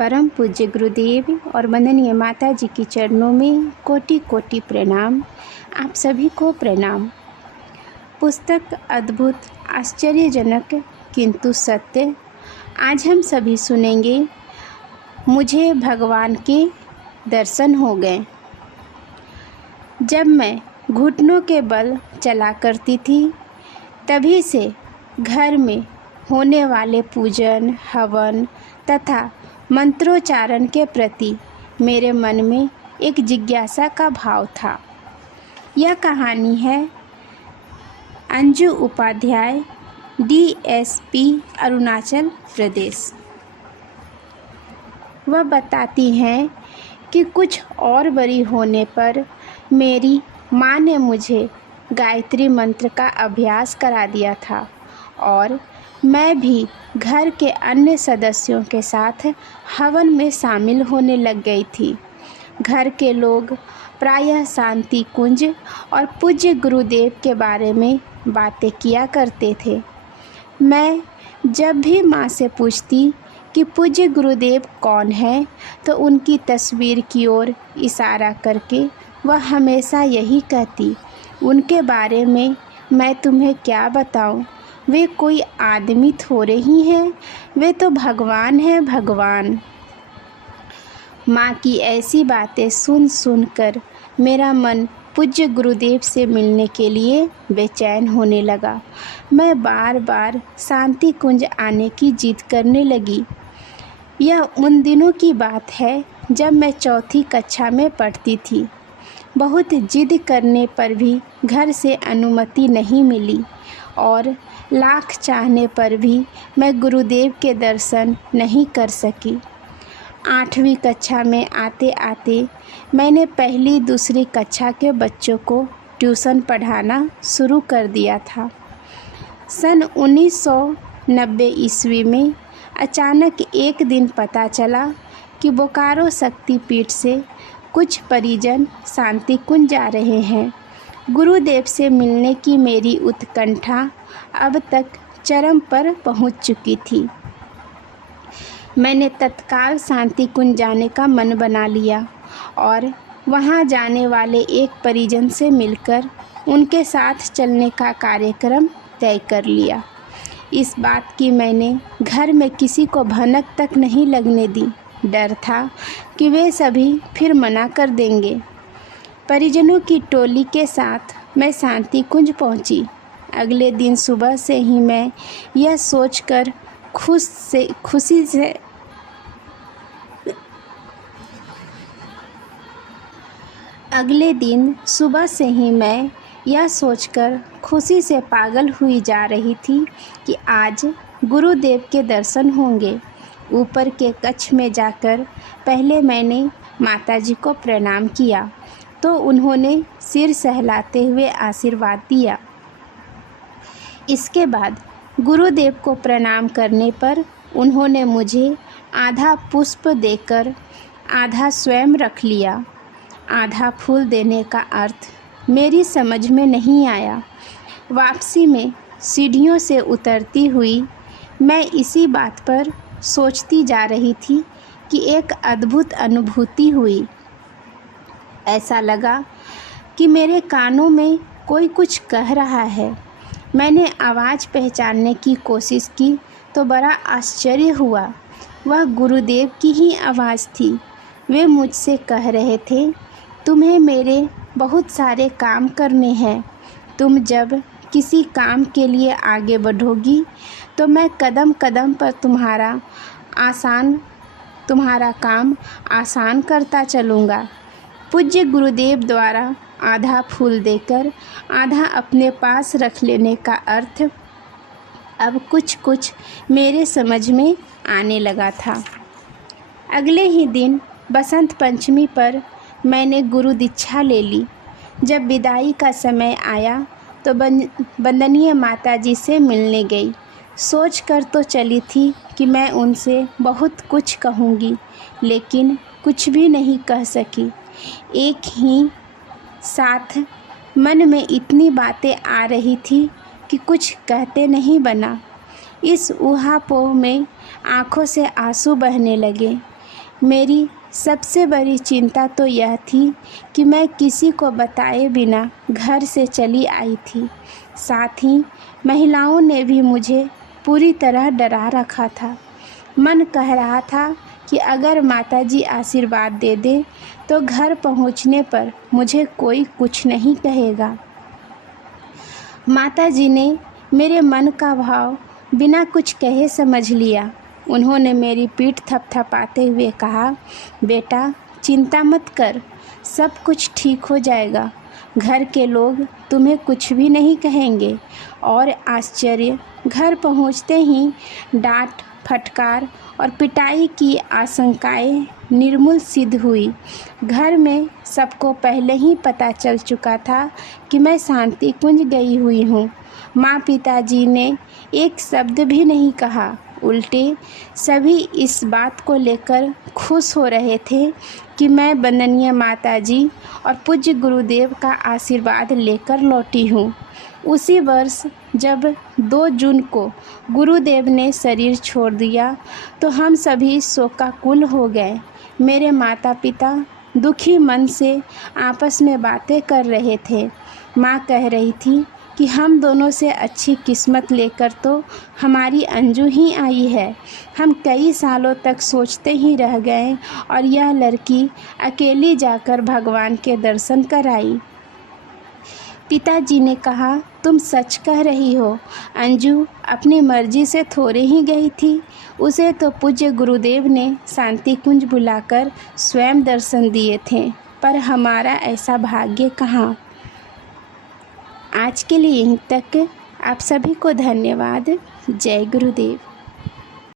परम पूज्य गुरुदेव और वंदनीय माता जी की चरणों में कोटि कोटि प्रणाम। आप सभी को प्रणाम। पुस्तक अद्भुत, आश्चर्यजनक किंतु सत्य। आज हम सभी सुनेंगे। मुझे भगवान के दर्शन हो गए। जब मैं घुटनों के बल चला करती थी, तभी से घर में होने वाले पूजन, हवन तथा मंत्रोच्चारण के प्रति मेरे मन में एक जिज्ञासा का भाव था। यह कहानी है अंजू उपाध्याय, DSP, अरुणाचल प्रदेश। वह बताती हैं कि कुछ और बड़ी होने पर मेरी माँ ने मुझे गायत्री मंत्र का अभ्यास करा दिया था और मैं भी घर के अन्य सदस्यों के साथ हवन में शामिल होने लग गई थी। घर के लोग प्रायः शांति कुंज और पूज्य गुरुदेव के बारे में बातें किया करते थे। मैं जब भी माँ से पूछती कि पूज्य गुरुदेव कौन है, तो उनकी तस्वीर की ओर इशारा करके वह हमेशा यही कहती, उनके बारे में मैं तुम्हें क्या बताऊं, वे कोई आदमी थोड़े ही हैं, वे तो भगवान हैं, भगवान। माँ की ऐसी बातें सुन सुनकर मेरा मन पूज्य गुरुदेव से मिलने के लिए बेचैन होने लगा। मैं बार बार शांति कुंज आने की जिद करने लगी। यह उन दिनों की बात है जब मैं चौथी कक्षा में पढ़ती थी। बहुत जिद करने पर भी घर से अनुमति नहीं मिली और लाख चाहने पर भी मैं गुरुदेव के दर्शन नहीं कर सकी। 8वीं कक्षा में आते आते मैंने पहली दूसरी कक्षा के बच्चों को ट्यूशन पढ़ाना शुरू कर दिया था। सन 1990 ईस्वी में अचानक एक दिन पता चला कि बोकारो शक्तिपीठ से कुछ परिजन शांति कुंज जा रहे हैं। गुरुदेव से मिलने की मेरी उत्कंठा अब तक चरम पर पहुंच चुकी थी। मैंने तत्काल शांति कुंज जाने का मन बना लिया और वहां जाने वाले एक परिजन से मिलकर उनके साथ चलने का कार्यक्रम तय कर लिया। इस बात की मैंने घर में किसी को भनक तक नहीं लगने दी। डर था कि वे सभी फिर मना कर देंगे। परिजनों की टोली के साथ मैं शांति कुंज पहुंची। अगले दिन सुबह से ही मैं यह सोचकर खुशी से पागल हुई जा रही थी कि आज गुरुदेव के दर्शन होंगे। ऊपर के कक्ष में जाकर पहले मैंने माताजी को प्रणाम किया, तो उन्होंने सिर सहलाते हुए आशीर्वाद दिया। इसके बाद गुरुदेव को प्रणाम करने पर उन्होंने मुझे आधा पुष्प देकर आधा स्वयं रख लिया। आधा फूल देने का अर्थ मेरी समझ में नहीं आया। वापसी में सीढ़ियों से उतरती हुई मैं इसी बात पर सोचती जा रही थी कि एक अद्भुत अनुभूति हुई। ऐसा लगा कि मेरे कानों में कोई कुछ कह रहा है। मैंने आवाज़ पहचानने की कोशिश की तो बड़ा आश्चर्य हुआ। वह गुरुदेव की ही आवाज़ थी। वे मुझसे कह रहे थे, तुम्हें मेरे बहुत सारे काम करने हैं। तुम जब किसी काम के लिए आगे बढ़ोगी तो मैं कदम कदम पर तुम्हारा काम आसान करता चलूँगा। पूज्य गुरुदेव द्वारा आधा फूल देकर आधा अपने पास रख लेने का अर्थ अब कुछ कुछ मेरे समझ में आने लगा था। अगले ही दिन बसंत पंचमी पर मैंने गुरु दीक्षा ले ली। जब विदाई का समय आया तो वंदनीय माता जी से मिलने गई। सोच कर तो चली थी कि मैं उनसे बहुत कुछ कहूँगी, लेकिन कुछ भी नहीं कह सकी। एक ही साथ मन में इतनी बातें आ रही थी कि कुछ कहते नहीं बना। इस ऊहापोह में आँखों से आंसू बहने लगे। मेरी सबसे बड़ी चिंता तो यह थी कि मैं किसी को बताए बिना घर से चली आई थी। साथ ही महिलाओं ने भी मुझे पूरी तरह डरा रखा था। मन कह रहा था कि अगर माताजी आशीर्वाद दे दें तो घर पहुंचने पर मुझे कोई कुछ नहीं कहेगा। माताजी ने मेरे मन का भाव बिना कुछ कहे समझ लिया। उन्होंने मेरी पीठ थपथपाते हुए कहा, बेटा चिंता मत कर, सब कुछ ठीक हो जाएगा। घर के लोग तुम्हें कुछ भी नहीं कहेंगे। और आश्चर्य, घर पहुंचते ही डांट, फटकार और पिटाई की आशंकाएं निर्मूल सिद्ध हुई। घर में सबको पहले ही पता चल चुका था कि मैं शांति कुंज गई हुई हूँ। माँ पिताजी ने एक शब्द भी नहीं कहा, उल्टे सभी इस बात को लेकर खुश हो रहे थे कि मैं वंदनीय माताजी और पूज्य गुरुदेव का आशीर्वाद लेकर लौटी हूँ। उसी वर्ष जब 2 जून को गुरुदेव ने शरीर छोड़ दिया तो हम सभी शोकाकुल हो गए। मेरे माता पिता दुखी मन से आपस में बातें कर रहे थे। माँ कह रही थी कि हम दोनों से अच्छी किस्मत लेकर तो हमारी अंजू ही आई है। हम कई सालों तक सोचते ही रह गए और यह लड़की अकेली जाकर भगवान के दर्शन कराई। पिताजी ने कहा, तुम सच कह रही हो। अंजू अपनी मर्जी से थोड़े ही गई थी। उसे तो पूज्य गुरुदेव ने शांति कुंज बुलाकर स्वयं दर्शन दिए थे, पर हमारा ऐसा भाग्य कहाँ। आज के लिए यहीं तक। आप सभी को धन्यवाद। जय गुरुदेव।